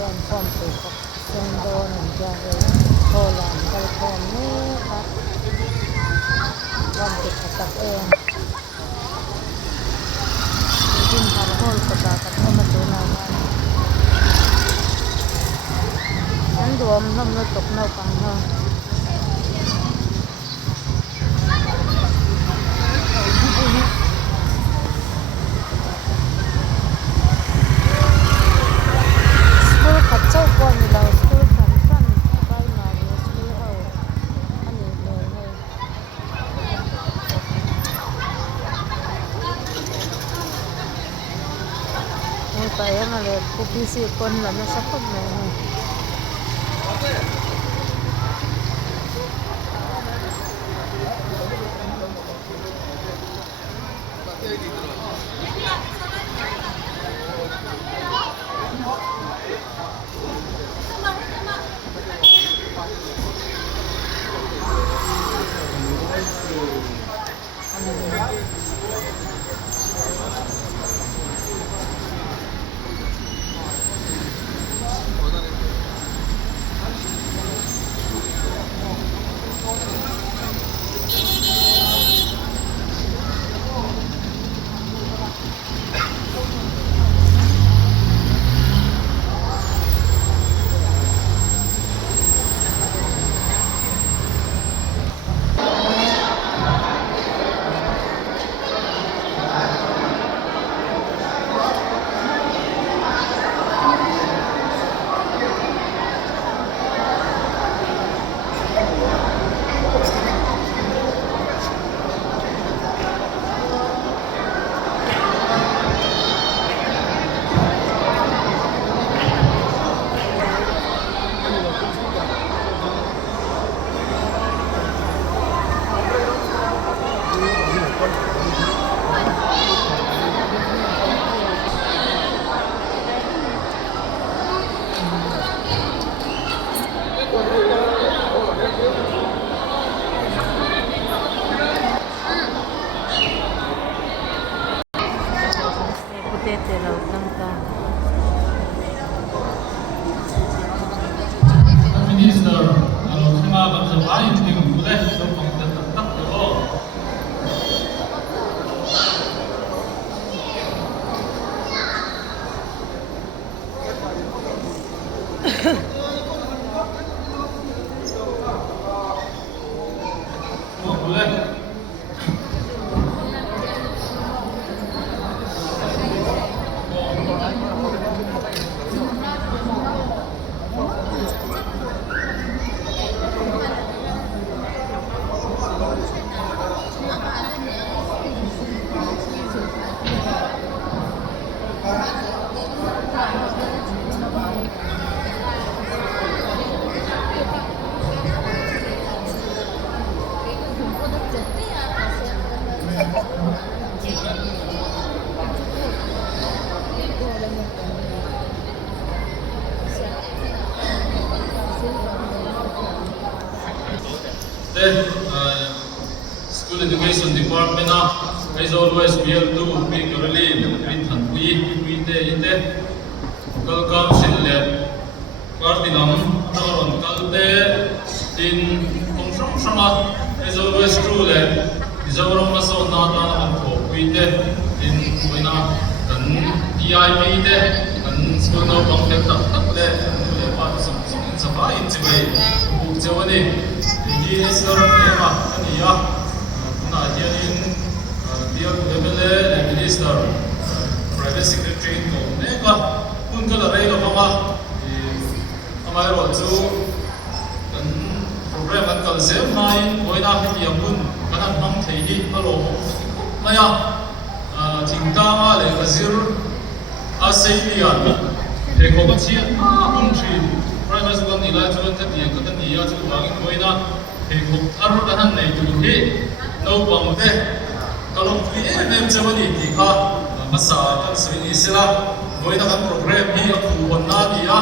an form to send on and jare Holland Belgium ni ka wan ti katak en din har hol ko ta kat ma tu na an duom nam no tok na pang ha kaya nga le pupisi kon la na sa pag na School Education Department is always be able to be really with the Kal Council Cardinal Toron Kalte in Kongshong Shama is always true that Izawrong Maso Nata and with in Wina and EIP and school no contact up there and some supply in Tiway. Ini sekarang tema ini ya, nah jadi dia level minister, private secretary itu, mereka pun kalau ada apa kami waktu dan program kan kalau saya main, boleh nak dia pun kan mang tehi kalau, maya tinggal ada kasir ASEAN, ekonomi country, private school nilai juga dia kata dia juga bagi boleh nak Hekuk arudahan na ituhi no bangte kalau PM jawani tika masa kan swing isila goi na kan program hi aku honna dia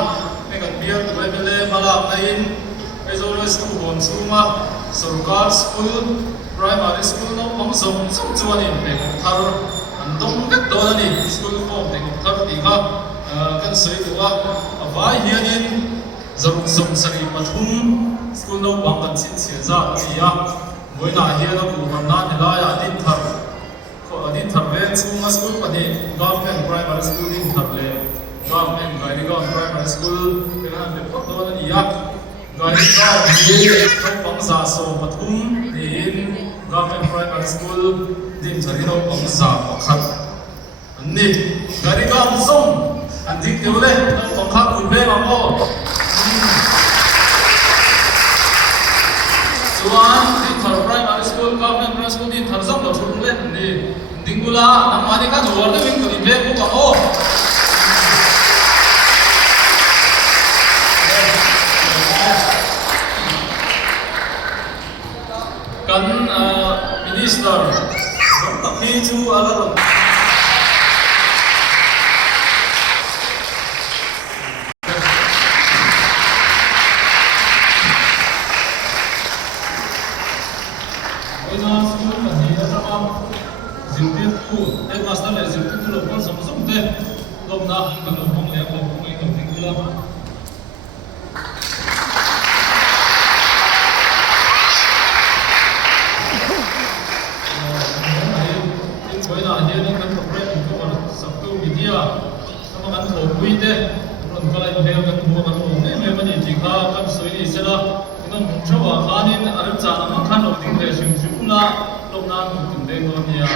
megan biar tu level malak lain always tu hon suma sarkar school primary school no pangsong jawani hekuk ar andong vet donani school form hekuk ar tika kan soi tua avai hianin zaruk som sari pathum school no bang kan sin sia za ya moina hian a ku man na hela ya din thar din thar ve chung a school pani government primary school din thar le government gairi primary school kana be pot do na ya gairi ni thong bang za so pathum in government primary school din thari no bang za pakhat ni gairi som anh thích kiểu lên còn khác cùng bên mà cô Suan di thar primary school government primary school di thar zam lo thum lên ni dingula namani ka zuar de wing ko di be ko ko kan minister tapi chu ala master le zil tu lo pon sam sam te lom na kan lo pon le ko pon le ko tingula in koi na dia ni kan propre ko ko sab tu media sama kan ko pui te ron kala ko he kan ko kan ko me mani ti kha kan soi ni sela in mon chawa khanin arab cha na man khan lo ting le sim sipula lom na ku tum de no nia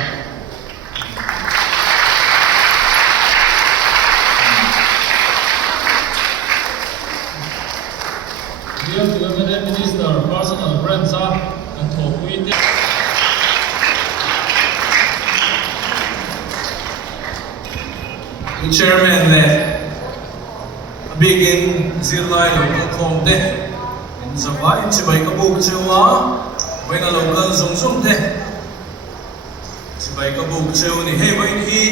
Dear Cabinet Minister, personal friends and talk with them. The chairman begin zilai local comte in Zavai Chibai Kabuk Chewa when a local Zung de Chibai Kabuk Chew ni hey when he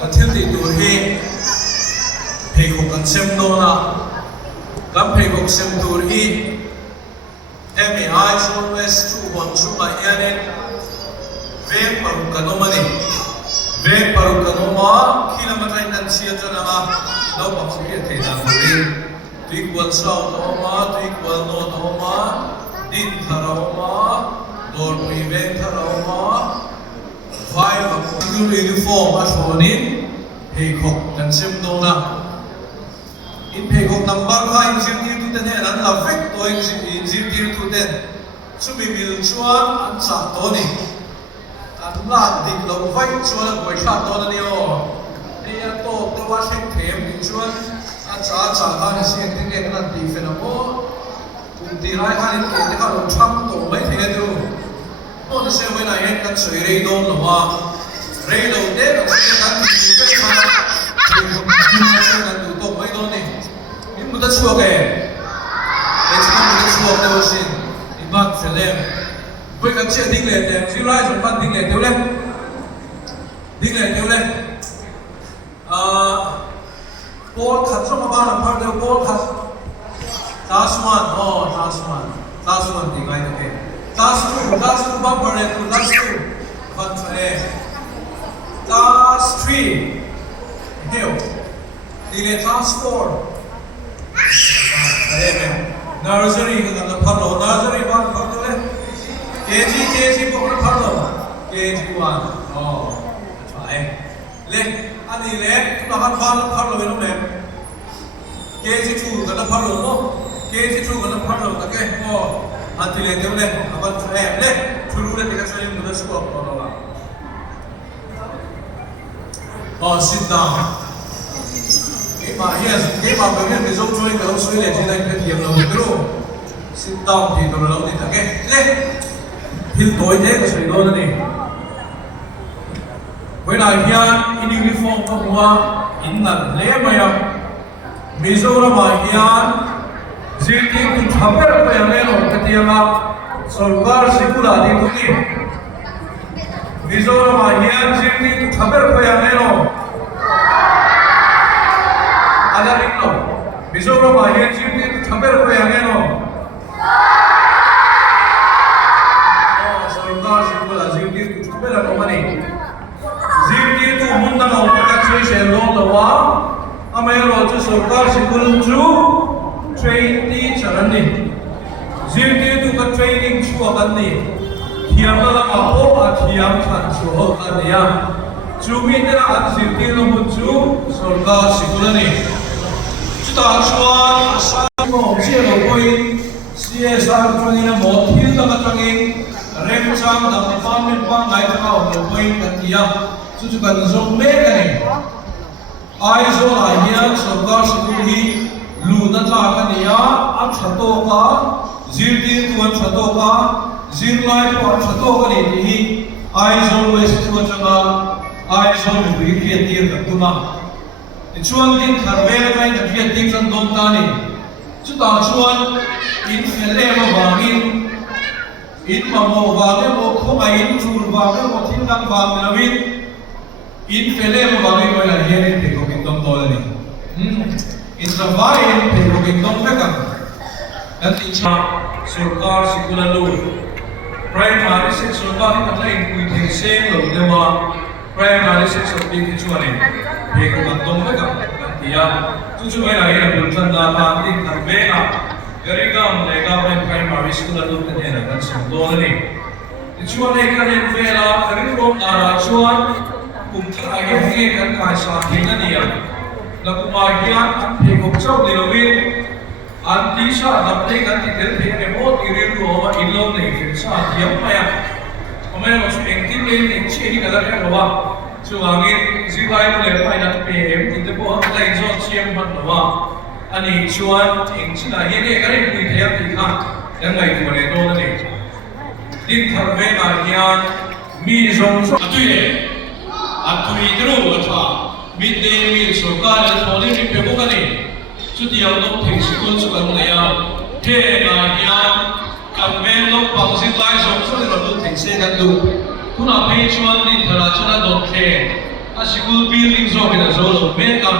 until they do hey Hokan Sem Dona. Gam pay kong sem tur hi MEI always true one true by yanin ve paru kanomani ve paru kanoma kilometer nan sia jana ma no pa si the na puri equal south oma equal north oma din tharoma dor prevent tharoma five of uniform ashonin he kok kan sem dona in pay kong number ka in zil tir tu ten an la vek to in zil tir tu ten sumi mil chuan an sa to ni an la dik lo vai chuan an boi kha to na ni o e ya to te wa shen them in chuan an cha ka ni sian tin ke kan ti fe na mo kun ti rai kha ni ke te ka lo cham to mai the tu mo na se we na yen kan soi rei don lo wa rei lo de ka se kan ti pe kha kan tu to mai don ni muda chuak e chama muda chuak de osin iban selem voi kan che ding le de zilai jong ban ding le deu le ball khat choma ba na par de ball khat tasman ding ai ke tas tu ba par le tu tas tu ban chale tas 3 heo ding le tas 4 nursery ka na phalo nursery one phalo le kg ko na phalo kg 1 chai le ani le na han phalo le no le kg 2 ka na phalo no kg 2 ka na phalo ta ke ati le de le aban chai le thuru le ka chai mu da sco ko no sit down mà hiện cái mà cái người dâu chui cái ông suy để trên đây cái điểm đầu cái đồ xin tao thì tôi lâu thì thằng cái lên thiên tối thế cái sợi đôi này với lại hiện in uniform của hoa in lần lễ mày à Mizoram mà hiện chỉ tin tu thắp cái cái này nó cái tiền mà सरकार सिकुला दी तो की Mizoram mà hiện chỉ tin tu thắp cái này nó ada ringo Mizoram ma hian chim ti thaber ko yang eno sarkar sikula jim ti thaber ko mani jim ti tu mun na no ka chui se lo lo wa amay ro chu sarkar sikul chu train ti charan ni zirti tu ka training chu akan ni thiam na ma po a thiam than chu ho ka ni ya chu mi na an zirti no mu chu sarkar sikul ni chu ta chuan asam mo che lo koi CSR training na mo thil na ka training rem chang da department pa ngai ka on lo koi ka tia chu chu kan zong me ka ni ai zo ai hian sarkar sikul hi lu na tla ka nia a thato ka zirti tuan thato ka zirlai po thato ka ni hi ai zo west chu changa ai zo mi ri ke tir ka tuma chuan tin tharvel kai na thia ting san don ta ni chu ta chuan in fele ma wangin in ma mo wange mo khoma in chur wange mo thin dang wang lawin in fele ma wange ko la hian te ko kin dom tol ni in the vine te ko kin dom ka kan an ti cha sarkar sikula lu primary section ba ni atla in kui theng seng lo de ma primary section bi ki chuan ni he ko kan dom ka kan tia chu chu mai la hi bul than da ta ti thar ve na garigam le ga primary school lu te ne na kan som do ni ti chuan le kan en ve la ri rom na ra chuan kum thai ge he kan kai sa hi na ni ya la kuma hian an he ko chau ni lo wi an ti sa da te kan ti tel the ne mo ti ri ru ma in lo nei fe sa hiam ma ya amai lo chu eng ti le ni che hi ka la ka wa chu angin zilai le pai na pe em ti te po lai zo chiam man lo wa ani chuan eng china hi ne ka ri pui the ya ti kha yang ngai ko ne do na ni din thar ve ma hian mi zong so atui le atui dru wa tha midday meal sarkar le tholi ni pe ko ka ni chu ti ang no thing sikul chu kan ne ya the na hian kan ven lo pang si lai zong so le lo thing se kan du kuna pe chuan ni thara chana do the a sikul building zo ke na zo lo me kan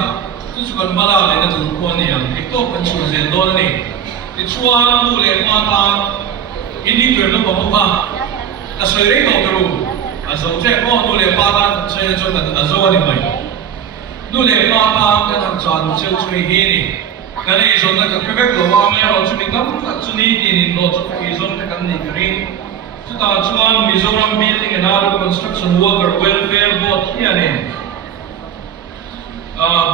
chu chu kan mala le na tu ko ni ang ek to kan chu zen do ni ti chuan lu le ma ta ini pe no ba ba a soi re do ru a zo che mo lu le pa ta che cho kan a zo ni mai nu le ma pa ka thang chan cheu chui hi ni kan ei zon na ka pek lo wa me ro chu mi kam ka chu ni ti ni no chu i zon ka kan ni green chu ta chuan Mizoram Building and Other Construction Worker Welfare Board hi ani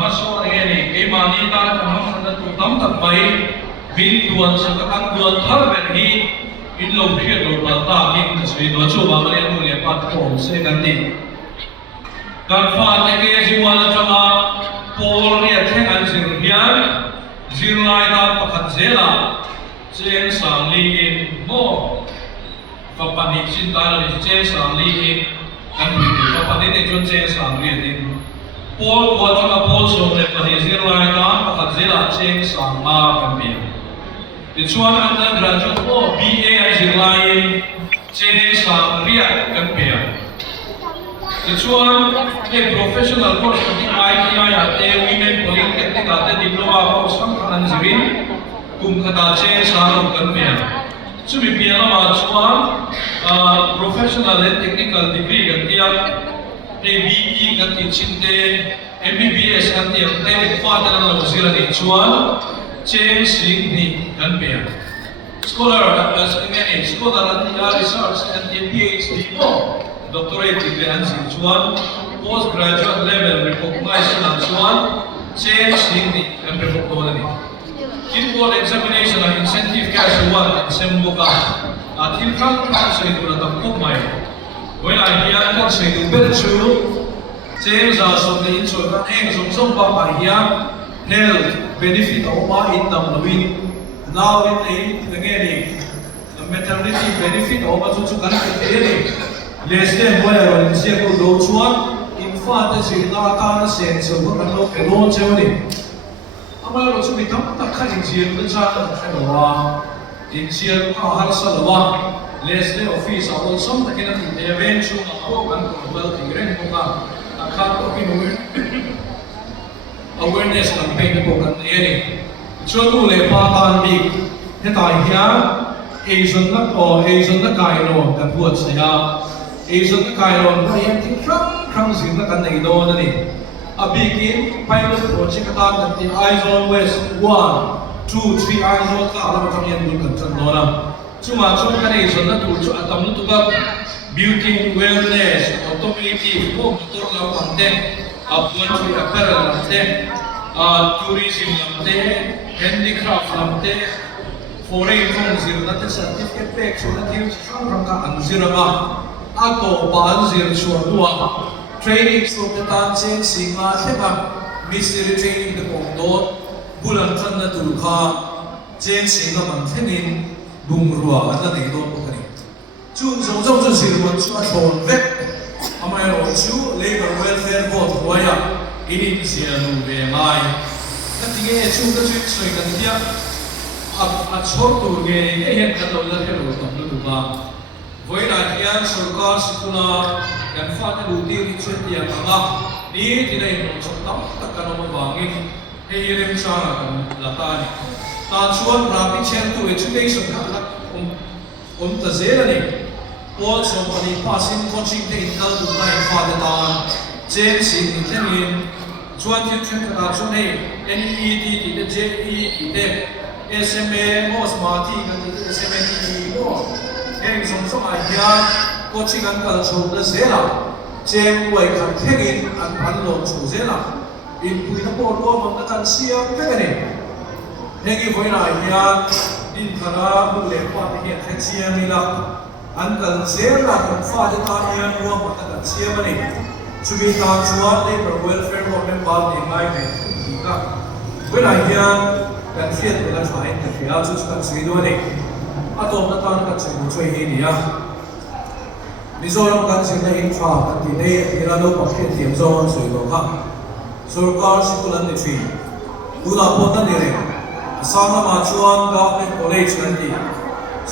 maso ani ei ma ni ta ka ham san tu tam tak mai bin tuan sa ka kan tuan thar ber hi in lo phia lo ba ta in ka sui do chu ba ma le nu le pat ko se kan ni kan fa te ke jiwa la chama por ni atheng an sing hian zirlai da pakhat zela chen sang li in mo fa pani chin ta ni chen sang li in kan ni fa pani ne chon chen sang li in por ko chama por so le pani zirlai da pakhat zela chen sang ma kan bi ti chuan an na graduate ko BA zirlai in chen sang ria kan bi chuan a professional course of ITI at a women polytechnic at a diploma course from Kananjirin kum khata che salam kan mea chu mi piano ma chuan professional and technical degree kan tia ABE kan ti chinte MBBS kan ti te fa ta lo sila ni chuan che sing ni kan mea scholar as in scholar and research and PhD mo doctorate degree and Sichuan, postgraduate level recognized in Sichuan, change in the Empire. In board examination and incentive cash award in Semboka, at Hilkan say to the Kumai. When I hear that say to Belchu, change us of the insurance eggs of some Papa here, health benefit of my income win. Now in again, the maternity benefit of what you can get. Leste boy aron se ko do chuan in fa ta si na ta na sen so ko kan lo ke lo che ni ama lo chu mi tam ta kha jing ji lu cha ta kha lo wa in sial ka har sa lo wa leste office a all som ta kena ti event chu ma ko kan ko bal ti ren ko ka ta kha to ki no awareness campaign ko kan ni ni chu tu le pa tan bi he ta hian Asian na kai no kan buat saya Asian na kai no ba yan ti khang khang sin na kan nei do na ni begin pilot project atan kan ti Aizol West 1 2 3 Aizol ka alam kami yan dun kan chan dona chuma chung kan ei son na tu chu atam nu tu ka beauty wellness automotive ko motor lam pante apun chui apparel lamte tourism lamte handicraft lamte foreign from zero na certificate pek so na tiu sang rang ka an zero ma ato ban zero chuan duwa training so the tan chen singa thema mystery training the pong dot bulan than na tu kha chen singa man thenin bung ruwa an na nei dot ko kani chung zong zong chu sir man chu a thon vek amai ro chu labor welfare board hoya inin sia nu ve mai na tinge chu ka chu soi kan dia a chhor tu ge e hen kan lo la thelo tam lu ba voi na hian sarkar sikuna kan fa ta lu ti ri chu ti anga ni ti nei no chok tam tak kan ma wangin he rem cha na kan la ta ni ta chuan rapi chen tu education ka la ta zela ni all so many passing coaching te in dal du lai fa ta tan chen sin ni temin chuan ti chen ka chuan nei NEET ti te JEE ti te SMA most marti kan ti SMA ti mo em song song ai hian coaching an kal chho da zela chen wai kan thegin an lo chu zela in pui na po lo mang na kan siam pe ka ni hegi voi na hian in thana bu le pa te hian thek siam mi la an kal zela kan fa de ta hian lo mang na kan siam ani chubi ta chuan labor welfare government ba ni mai ne ka voi na hian kan fiat de la thain ka fia chu kan sei do ni atom na tan kan sei chu hi ni ya Mizoram kan sing na infra kan ti nei irado pa khiat tiam zong soi lo ha sarkar sikulan ni thi ula pota ni re asama ma chuan government college kan ti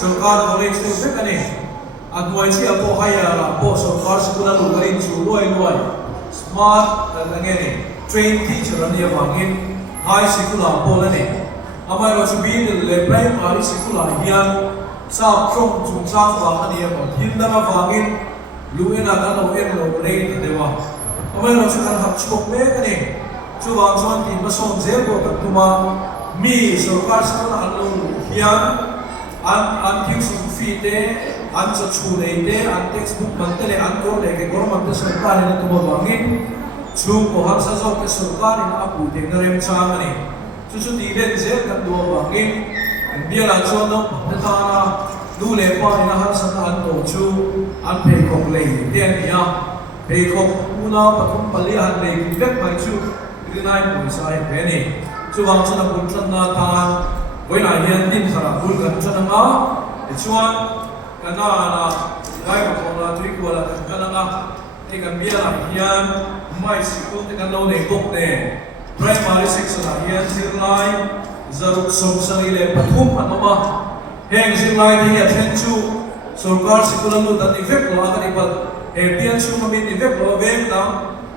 sarkar college tu se kan ni admoi chi apo haya la po sarkar sikulan lu karin chu loi smart kan nge ni train teacher ani awangin high sikula po la ni amai lo chu bi le primary sikula hian sa from chung sang wa ani mo hin da ma wangin luena kan lo en lo rei de dewa amai lo chu kan hak chok me ani chu wa chuan tin ma som zel ko ka tuma mi sarkar sikula an lo hian an thing su fi te an cha chu nei te an textbook man te le an ko le ke government te sarkar ni tuma wangin chu ko har sa zo ke sarkar ni apu te na rem chang ani chu ti len zel kan do wangin an bia la chuan no na ta na lu le pa ni na har sa an to chu an pe kok le te ni ya pe kok una pathum pali han le ki vek mai chu ri nai pu sai pe ni chu wang chu na pun tran na ta voi na hian din khara bul kan tran na chuan kana na gai ko na tui ko la kan na e kan bia la hian mai sikul te kan lo nei bok ne primary section la hian zirlai zaruk som sari le pathum anoma heng zirlai te ya then chu sarkar sikulan lu dan evek lo akan ibat e pian chu kami evek lo vem na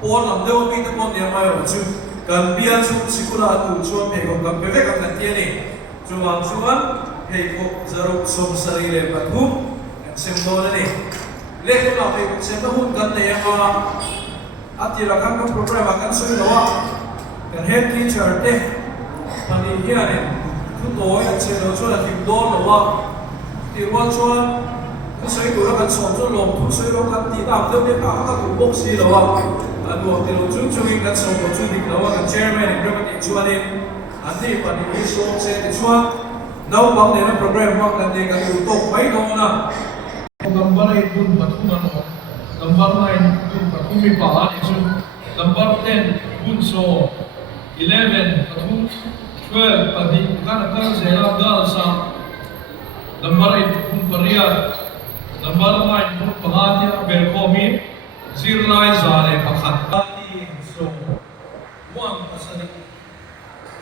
pon am deu mi te pon ya mai ro chu kan pian chu sikula tu chuan pe ko kan pevek kan tie ni chu wang chuan he ko zaruk som sari le pathum sem do ni le ko na pe sem na hun kan ne ya atira kan ko program akan soi lo kan head teacher te pani hian tu to ya che lo chu la kim do lo ti wa chuan ko soi ko ra kan som chu lo tu soi ro kan ti da de pe ka ka tu box si lo an wo ti lo chu chu kan som ko chu dik lo kan chairman and deputy chuan in an ti pani ni so che ti chuan nau bang ne na program wa kan de ka tu to mai lo na number 8 pun pathum ano number 9 pun pathum mi pa ani chu number 10 pun so 11 pathum 12 padi kana kana zela galsa number 8 pun paria number 9 pun pahatia belkomi zirlai zare pakhat ati so 1 pasani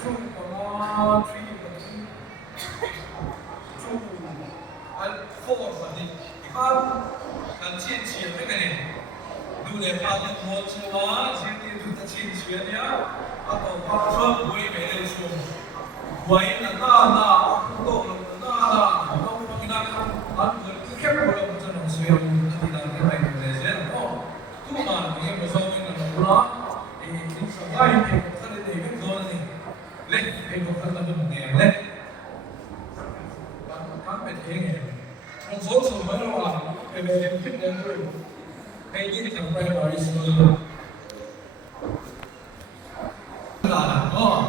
2 pala 3 pathum 2 and 4 padi kan chin chian me kan du le pa de mo chwa chin ti du ta chin chian ya a to pa chwa bui me le su wai na na to na no no ina an ke ke mo lo ta no su yo ti na ke mai le zen no tu ma me mo so me na no ra e ai thầy của thân thì cái con này lên thầy của thân là được nghề lên các bạn thấy nghề một số số mới là về về thiết đến rồi hay như thằng primary school là có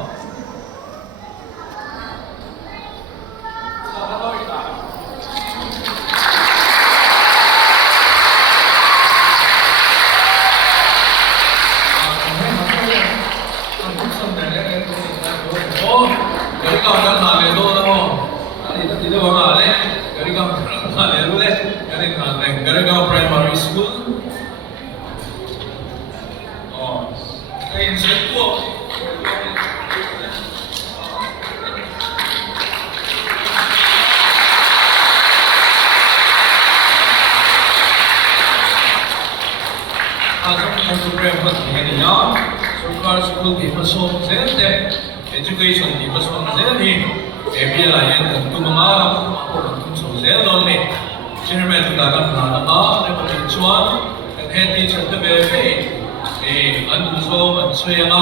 Jadi kau dah nak lelok dah mo. Tadi tidak orang leh. Jadi kau nak lelok leh. Jadi kau primary school. Oh, ini sekolah. Trong program phát triển này nhá, Sukar School thì phát sóng dễ dàng, education thì phát sóng dễ đi, bây giờ là những tụi mà học cũng sầu dễ luôn đi, chairman chúng ta cần là đó, để có thể chuan, head teacher tới về anh cũng so anh suy mà,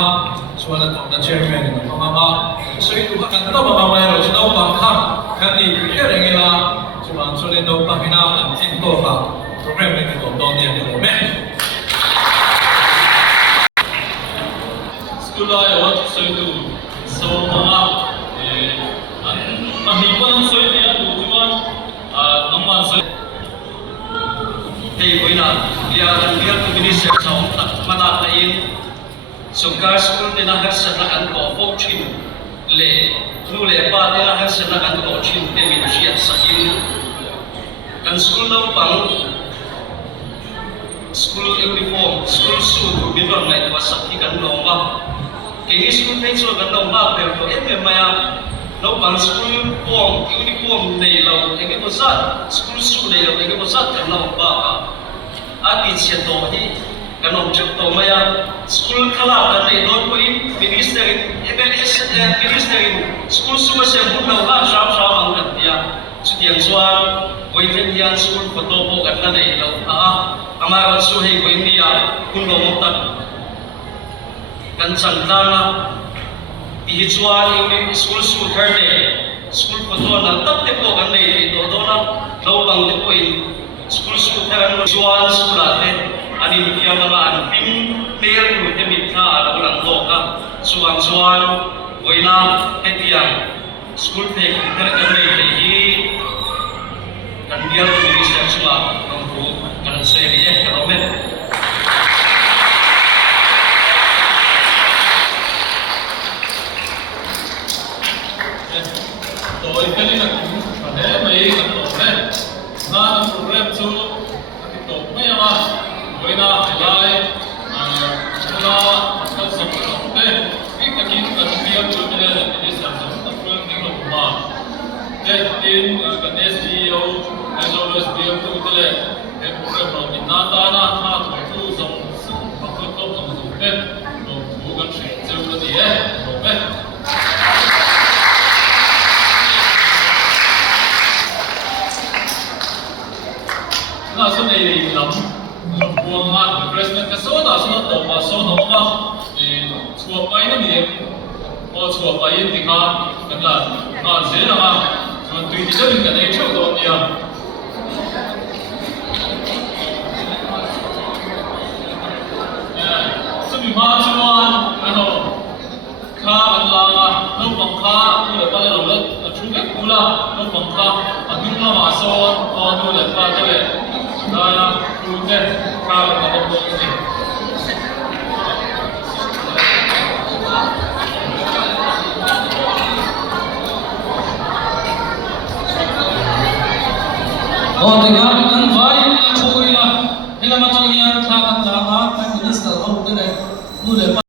chuan là tổng là chairman của các bạn, suy tụi các bạn mà mà rồi đâu bằng khác, cái gì cái này là chuan cho nên đâu bằng cái nào là chính tổ hợp program này tổ đón nhận được mẹ. Sekolah yang saya tu semua mahipan saya dia tu cuma nama saya di mana dia tu ini sesuatu mana lain Sukar School dia nak senakan kau fokus le tu lepas dia nak senakan kau cinta minsiat sahil kan school nak bang school uniform school suit bilang naik wasaki kan lomba Kini school thấy cho gần đầu ba đều có em maya lâu bằng school uniform này là cái bộ sát school suit này là cái bộ sát gần đầu ba cả ati chia to hi gần đầu trước to maya school khala gần này đôi với minister MLS minister school suit sẽ muốn đầu ba sáu sáu bằng gần tia chuyện xóa với viên hiền school photo bộ gần này lâu amar su hi với India kun lo một tập kan santana ihichuan yung school shooter ne school photo na tapte po kan ne do do na lo bang te po in school shooter no chuan school ate ani dia mga anping player ko te mitha ala lang to ka chuan boina etiang school pe kan ne hi kan dia ko research ma ng po kan sa area karomet Tôi cái này là cũng thế mấy cái tổ này, na program chu cái tổ mấy mà, với na lại chúng ta cần sống tốt thế, cái kia cần biết cho nên là cái sản phẩm tập trung những lúc mà, cái tin cái SEO, cái rồi là SEO tu thế này, cái program đó thì na ta thổi tu sống, học tốt sống tốt thế, rồi cố gắng chuyển châu là gì ấy, rồi đấy. Na so này lắm buông mà president cái số đó số tổ mà số nó mà thì chùa bay nó gì ô chùa bay thì cả cái là dễ là mà chùa tùy thì mình cái này chịu được nhiều số mình mà chùa ano khá ăn là nó bằng khá như là cái đầu đất chú cái cú là nó bằng khá ăn những là mà số còn như là cái này Daya kuda kalau ada begini. Oh, dengan kan baik lah, cuy lah. Bila macam ni, kita akan dah, minister, oh, tu deh,